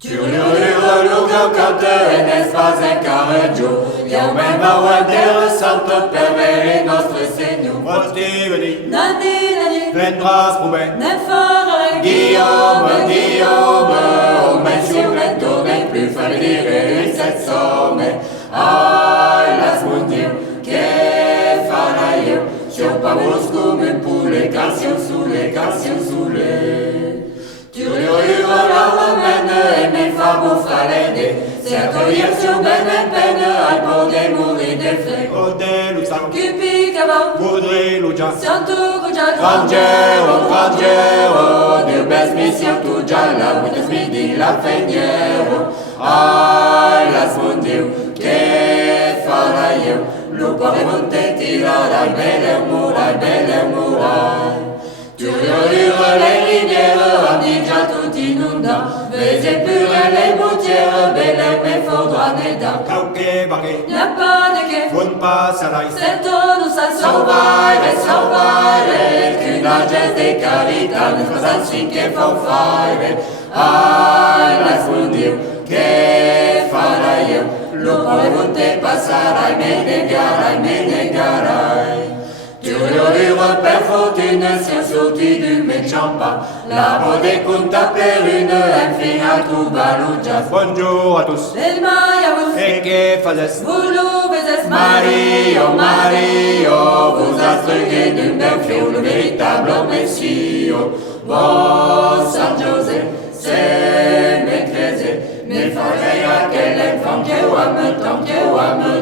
Turururulugo cante n'est pas un carreggio, io me guardare santo per vere nostre Signore. Motivati, Nani, vendras promet, ne fare Guillaume, o menzione n'est plus familiare in set somme. Ai, las mon Dio, che farai io, se ho pavos come un poulet, calcium sulle. Tururura la romane, e me fa bufalene, certo io sur bene pene, al pode mourir de fred. Ode Luzan, Cupicavo, Voudré Lujan, Santo Gugia, Grangero, Dio besmi surtout già la buones midi la feniero. Ai, las mon Dio, che farai io, lo pare monte tirare, belle murai. Tururure le riviere, andi già tutti inonda, vese pure le boutiere, belle me faudra neda. Cauque Baque, La pane che Von Passarais, sento non sa salvare, qu'une agence de carità, ne fa anzi che fa fare. Ai, la mon Dio, che farai io, lo poi monte passarai, me negarai. Tururure per fortune, siamo sorti du méchant pas, la bode conta per une, infine a Tubalujas. Bonjour à tous, El Mayavus, et que fazes, Vulu vezes Mario, vous instruguez d'un bel fio, le véritable Messio. Bon San José, c'est m'écraser, mais faudrait à quel enfant que ou à me